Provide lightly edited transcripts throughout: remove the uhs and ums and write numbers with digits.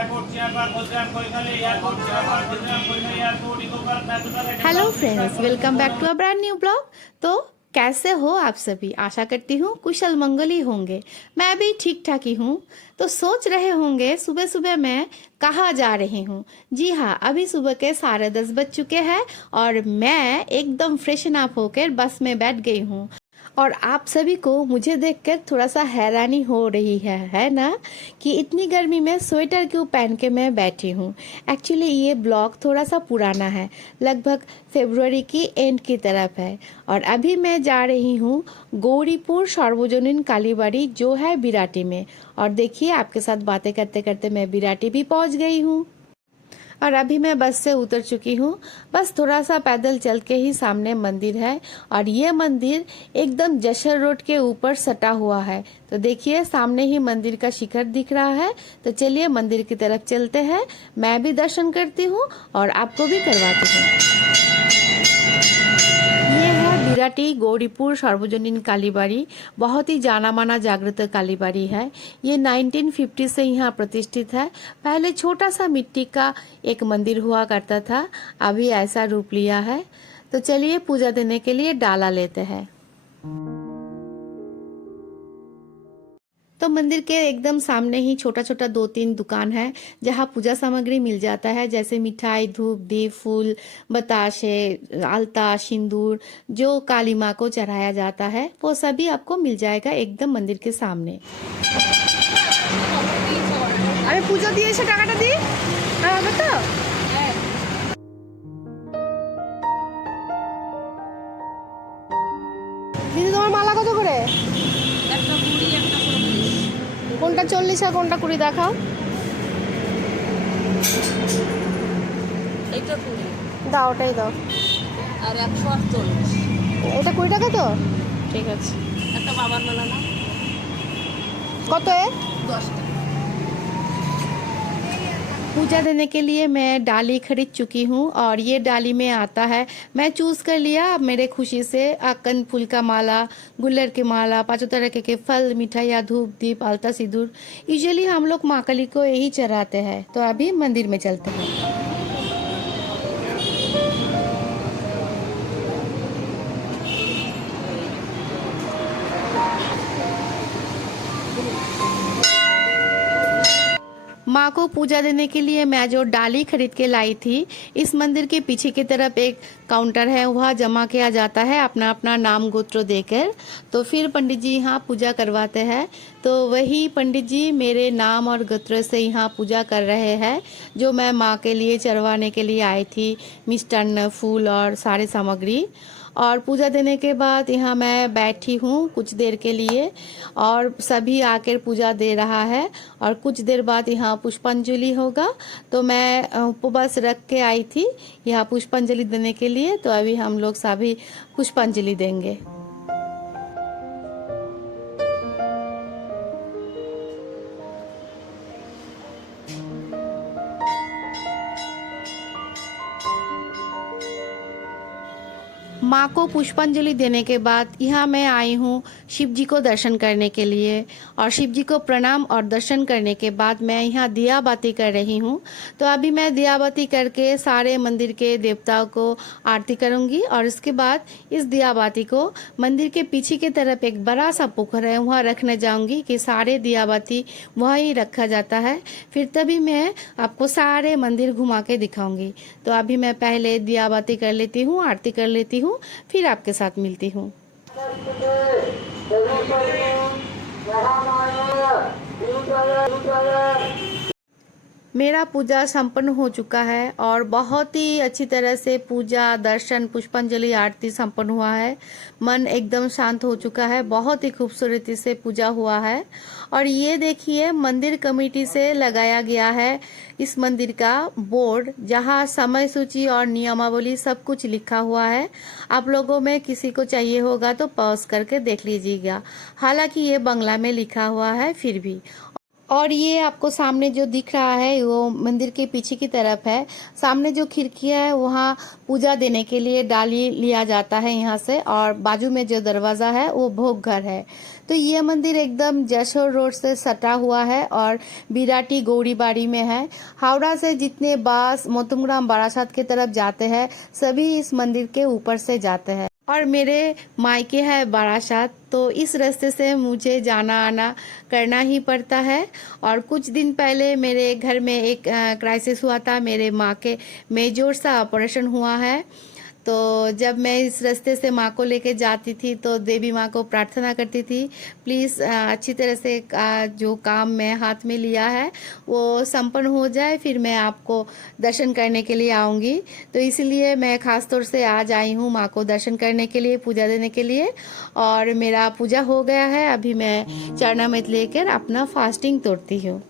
Hello friends, welcome back to a brand new blog. तो कैसे हो आप सभी? आशा करती हूँ कुशल मंगल ही होंगे। मैं भी ठीक ठाक ही हूँ। तो सोच रहे होंगे सुबह सुबह मैं कहाँ जा रही हूँ। जी हाँ, अभी सुबह के 10:30 बज चुके हैं और मैं एकदम फ्रेशन अप होकर बस में बैठ गई हूँ। और आप सभी को मुझे देखकर थोड़ा सा हैरानी हो रही है ना, कि इतनी गर्मी में स्वेटर क्यों पहन के मैं बैठी हूँ। एक्चुअली ये ब्लॉग थोड़ा सा पुराना है, लगभग फरवरी की एंड की तरफ है। और अभी मैं जा रही हूँ गौरीपुर सार्वजनीन कालीबाड़ी, जो है बिराटी में। और देखिए, आपके साथ बातें करते करते मैं बिराटी भी पहुँच गई हूँ। और अभी मैं बस से उतर चुकी हूँ। बस थोड़ा सा पैदल चल के ही सामने मंदिर है और ये मंदिर एकदम जशर रोड के ऊपर सटा हुआ है। तो देखिए, सामने ही मंदिर का शिखर दिख रहा है। तो चलिए मंदिर की तरफ चलते हैं। मैं भी दर्शन करती हूँ और आपको भी करवाती हूँ। ये है बिराटी गौरीपुर सार्वजनीन कालीबाड़ी। बहुत ही जाना माना जागृत कालीबाड़ी है। ये 1950 से यहाँ प्रतिष्ठित है। पहले छोटा सा मिट्टी का एक मंदिर हुआ करता था, अभी ऐसा रूप लिया है। तो चलिए पूजा देने के लिए डाला लेते हैं। तो मंदिर के एकदम सामने ही छोटा छोटा 2-3 दुकान है, जहाँ पूजा सामग्री मिल जाता है, जैसे मिठाई, धूप, दीप, फूल, बताशे, आलता, सिंदूर, जो काली माँ को चढ़ाया जाता है वो सभी आपको मिल जाएगा एकदम मंदिर के सामने। अरे पूजा दिए টাকাটা দি হবে তো? দিদি, তোমার মালা কত করে? একটা 20 একটা 40 কোনটা 40 আর কোনটা 20 দেখাও। এইটা 20 দাও, ওটাই দাও। আর 148 এটা 20 টাকা তো? ঠিক আছে। একটা বাবার মালা না কত এ? 10 টাকা। पूजा देने के लिए मैं डाली खरीद चुकी हूँ और ये डाली में आता है, मैं चूज़ कर लिया मेरे खुशी से, आकन फूल का माला, गुल्लर की माला, 5 तरह के फल, मिठाइयाँ, धूप, दीप, आलता, सिंदूर। यूजुअली हम लोग माँ काली को यही चढ़ाते हैं। तो अभी मंदिर में चलते हैं। माँ को पूजा देने के लिए मैं जो डाली खरीद के लाई थी, इस मंदिर के पीछे की तरफ एक काउंटर है, वहाँ जमा किया जाता है अपना अपना नाम गोत्र देकर। तो फिर पंडित जी यहाँ पूजा करवाते हैं। तो वही पंडित जी मेरे नाम और गोत्र से यहाँ पूजा कर रहे हैं, जो मैं माँ के लिए चढ़वाने के लिए आई थी, मिष्टान्न, फूल और सारे सामग्री। और पूजा देने के बाद यहाँ मैं बैठी हूँ कुछ देर के लिए और सभी आकर पूजा दे रहा है। और कुछ देर बाद यहाँ पुष्पांजलि होगा। तो मैं उपवास रख के आई थी यहाँ पुष्पांजलि देने के लिए। तो अभी हम लोग सभी पुष्पांजलि देंगे। माँ को पुष्पांजलि देने के बाद यहाँ मैं आई हूँ शिव जी को दर्शन करने के लिए। और शिव जी को प्रणाम और दर्शन करने के बाद मैं यहाँ दिया बाती कर रही हूँ। तो अभी मैं दिया बाती करके सारे मंदिर के देवताओं को आरती करूँगी और इसके बाद इस दिया बाती को मंदिर के पीछे की तरफ एक बड़ा सा पोखर है, वहाँ रखने जाऊँगी कि सारे दिया बाती वहीं रखा जाता है। फिर तभी मैं आपको सारे मंदिर घुमा के दिखाऊँगी। तो अभी मैं पहले दिया बाती कर लेती हूँ, आरती कर लेती हूँ, फिर आपके साथ मिलती हूँ। मेरा पूजा संपन्न हो चुका है और बहुत ही अच्छी तरह से पूजा, दर्शन, पुष्पांजलि, आरती संपन्न हुआ है। मन एकदम शांत हो चुका है, बहुत ही खूबसूरती से पूजा हुआ है। और ये देखिए, मंदिर कमेटी से लगाया गया है इस मंदिर का बोर्ड, जहाँ समय सूची और नियमावली सब कुछ लिखा हुआ है। आप लोगों में किसी को चाहिए होगा तो पॉज करके देख लीजिएगा। हालांकि ये बांग्ला में लिखा हुआ है फिर भी। और ये आपको सामने जो दिख रहा है वो मंदिर के पीछे की तरफ है। सामने जो खिड़कियाँ है वहाँ पूजा देने के लिए डाली लिया जाता है यहाँ से। और बाजू में जो दरवाज़ा है वो भोग घर है। तो ये मंदिर एकदम जशोर रोड से सटा हुआ है और बिराटी गौरीबाड़ी में है। हावड़ा से जितने बस मोतुमग्राम बारासात की तरफ जाते हैं सभी इस मंदिर के ऊपर से जाते हैं। और मेरे मायके है बारासात, तो इस रास्ते से मुझे जाना आना करना ही पड़ता है। और कुछ दिन पहले मेरे घर में एक क्राइसिस हुआ था, मेरे माँ के मेजर सा ऑपरेशन हुआ है। तो जब मैं इस रास्ते से माँ को लेके जाती थी तो देवी माँ को प्रार्थना करती थी, प्लीज़ अच्छी तरह से जो काम मैं हाथ में लिया है वो संपन्न हो जाए, फिर मैं आपको दर्शन करने के लिए आऊँगी। तो इसलिए मैं ख़ास तौर से आज आई हूँ माँ को दर्शन करने के लिए, पूजा देने के लिए। और मेरा पूजा हो गया है, अभी मैं चरणामृत लेकर अपना फास्टिंग तोड़ती हूँ।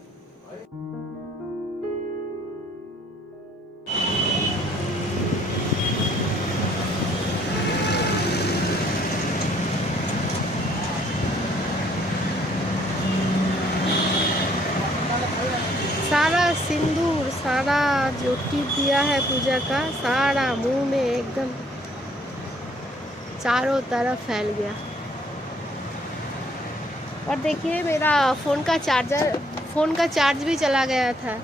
सारा सिंदूर, सारा जो टिप दिया है पूजा का, सारा मुंह में एकदम चारों तरफ फैल गया। और देखिए मेरा फ़ोन का चार्ज भी चला गया था।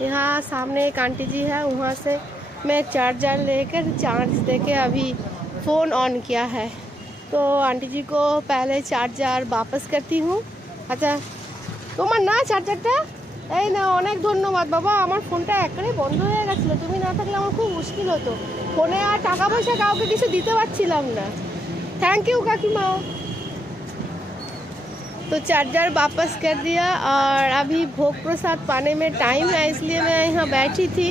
यहाँ सामने एक आंटी जी है, वहाँ से मैं चार्जर लेकर चार्ज देके अभी फ़ोन ऑन किया है। तो आंटी जी को पहले चार्जर वापस करती हूँ। अच्छा তোমার না চার্জারটা? এই না, অনেক ধন্যবাদ বাবা। আমার ফোনটা একেবারে বন্ধ হয়ে গেছিলো, তুমি না থাকলে আমার খুব মুশকিল হতো। ফোনে আর টাকা পয়সা কাউকে কিছু দিতে পারছিলাম না। थैंक यू काकीमा। तो चार्जर वापस कर दिया और अभी भोग प्रसाद पाने में टाइम है, इसलिए मैं यहाँ बैठी थी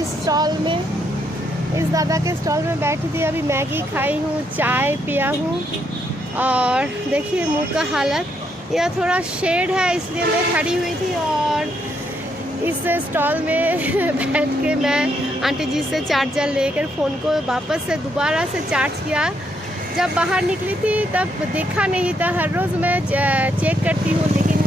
इस स्टॉल में, इस दादा के स्टॉल में बैठी थी। अभी मैगी खाई हूँ, चाय पिया हूँ। और देखिए मुंह का हालत, यह थोड़ा शेड है इसलिए मैं खड़ी हुई थी। और इस स्टॉल में बैठ के मैं आंटी जी से चार्जर लेकर फ़ोन को वापस से दोबारा से चार्ज किया। जब बाहर निकली थी तब देखा नहीं था, हर रोज़ मैं चेक करती हूँ, लेकिन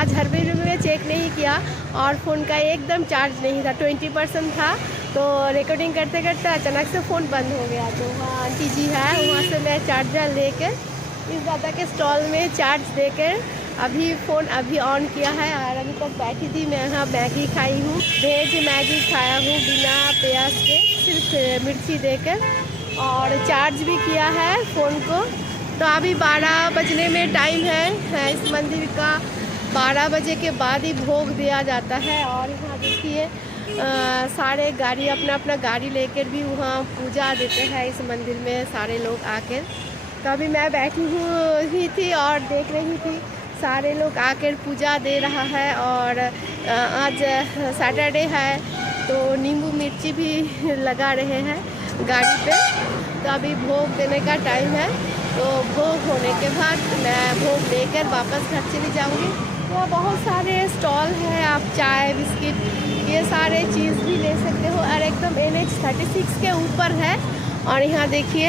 आज हर बार में चेक नहीं किया और फ़ोन का एकदम चार्ज नहीं था, 20% था। तो रिकॉर्डिंग करते करते अचानक से फ़ोन बंद हो गया। तो वहाँ आंटी जी है, वहाँ से मैं चार्जर लेकर इस दादा के स्टॉल में चार्ज देकर अभी फ़ोन अभी ऑन किया है। और अभी तक बैठी थी मैं, यहाँ मैगी खाई हूँ, वेज मैगी खाया हूँ बिना प्याज के, सिर्फ मिर्ची देकर। और चार्ज भी किया है फ़ोन को। तो अभी 12 बजने में टाइम है। इस मंदिर का 12 बजे के बाद ही भोग दिया जाता है। और यहाँ देखिए सारे गाड़ी अपना अपना गाड़ी लेकर भी वहाँ पूजा देते हैं इस मंदिर में सारे लोग आकर। तो अभी मैं बैठी हुई थी और देख रही थी सारे लोग आकर पूजा दे रहा है। और आज सैटरडे है तो नींबू मिर्ची भी लगा रहे हैं गाड़ी पे। तो अभी भोग देने का टाइम है, तो भोग होने के बाद मैं भोग लेकर वापस घर चली जाऊंगी। तो बहुत सारे स्टॉल हैं, आप चाय बिस्किट ये सारे चीज़ भी ले सकते हो। और एकदम NH36 के ऊपर है। और यहाँ देखिए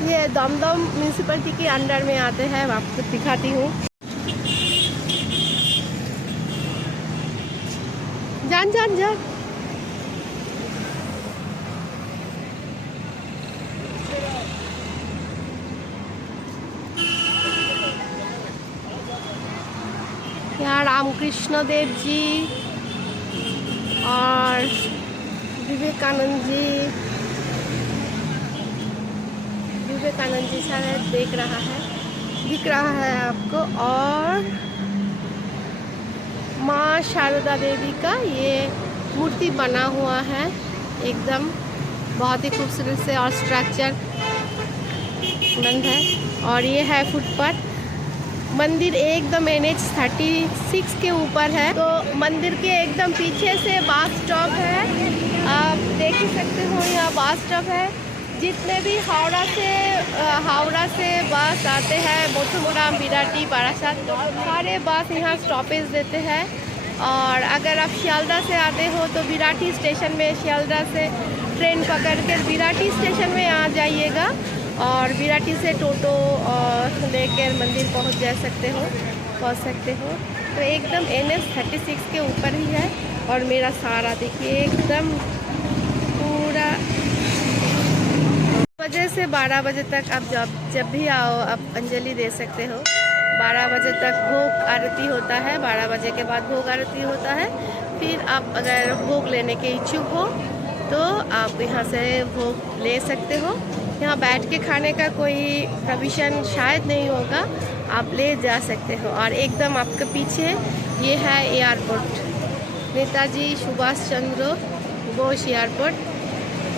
ये दमदम म्यूनसिपलिटी के अंडर में आते हैं, मैं आपको दिखाती हूँ। जान जान जा। यहाँ रामकृष्ण देव जी और विवेकानंद जी शायद दिख रहा है आपको। और माँ शारदा देवी का ये मूर्ति बना हुआ है, एकदम बहुत ही खूबसूरत से और स्ट्रक्चर बंद है। और ये है फुटपाथ। मंदिर एकदम NH36 के ऊपर है। तो मंदिर के एकदम पीछे से बस स्टॉप है, आप देख ही सकते हो, यहाँ बस स्टॉप है। जितने भी हावड़ा से बस आते हैं मोथुमग्राम, बिराटी, बारासात, सारे बस यहाँ स्टॉपेज देते हैं। और अगर आप शियालदह से आते हो तो बिराटी स्टेशन में शियालदह से ट्रेन पकड़ कर बिराटी स्टेशन में आ जाइएगा। और बिराटी से टोटो लेकर मंदिर पहुँच सकते हो। तो एकदम NH36 के ऊपर ही है। और मेरा सारा देखिए एकदम पूरा बजे से 12 बजे तक आप जब भी आओ आप अंजलि दे सकते हो। 12 बजे तक भोग आरती होता है, 12 बजे के बाद भोग आरती होता है। फिर आप अगर भोग लेने के इच्छुक हो तो आप यहाँ से भोग ले सकते हो। यहाँ बैठ के खाने का कोई प्रोविज़न शायद नहीं होगा, आप ले जा सकते हो। और एकदम आपके पीछे ये है एयरपोर्ट, नेताजी सुभाष चंद्र बोस एयरपोर्ट।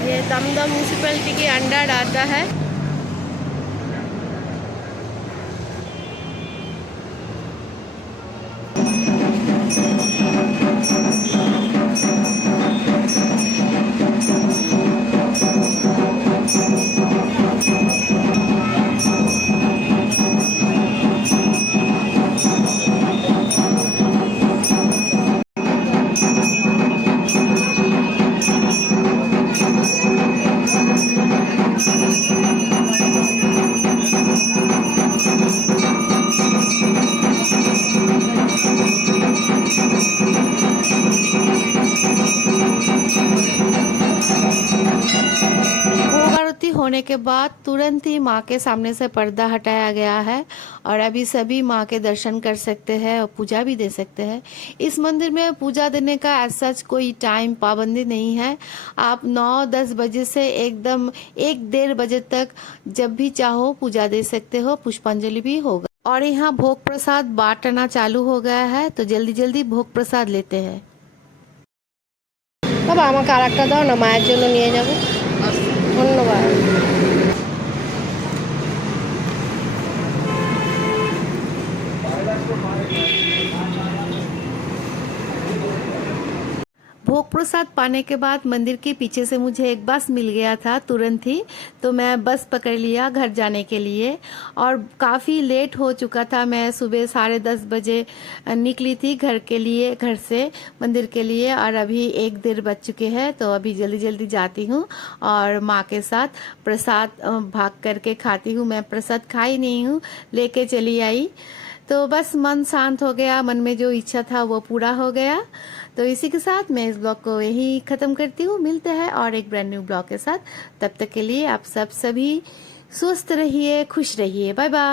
ये दमदम म्यूनसिपैलिटी के अंडर आता है। होने के बाद तुरंत ही माँ के सामने से पर्दा हटाया गया है और अभी सभी माँ के दर्शन कर सकते हैं और पूजा भी दे सकते हैं। इस मंदिर में पूजा देने का ऐसा कोई टाइम पाबंदी नहीं है। आप 9-10 बजे से एकदम 1-1:30 बजे तक जब भी चाहो पूजा दे सकते हो, पुष्पांजलि भी होगा। और यहाँ भोग प्रसाद बांटना चालू हो गया है, तो जल्दी जल्दी भोग प्रसाद लेते हैं। तब আমাকে আরেকটা দাও না, মায়ের জন্য নিয়ে যাব। ধন্যবাদ। भोग प्रसाद पाने के बाद मंदिर के पीछे से मुझे एक बस मिल गया था तुरंत ही, तो मैं बस पकड़ लिया घर जाने के लिए। और काफ़ी लेट हो चुका था, मैं सुबह 10:30 बजे निकली थी घर से मंदिर के लिए, और अभी 1-1:30 बज चुके हैं। तो अभी जल्दी जल्दी जाती हूँ और माँ के साथ प्रसाद भाग करके खाती हूँ। मैं प्रसाद खाई नहीं हूँ, लेके चली आई, तो बस मन शांत हो गया, मन में जो इच्छा था वो पूरा हो गया। तो इसी के साथ मैं इस ब्लॉग को यही ख़त्म करती हूँ। मिलते हैं और एक ब्रांड न्यू ब्लॉग के साथ। तब तक के लिए आप सभी स्वस्थ रहिए, खुश रहिए। Bye bye.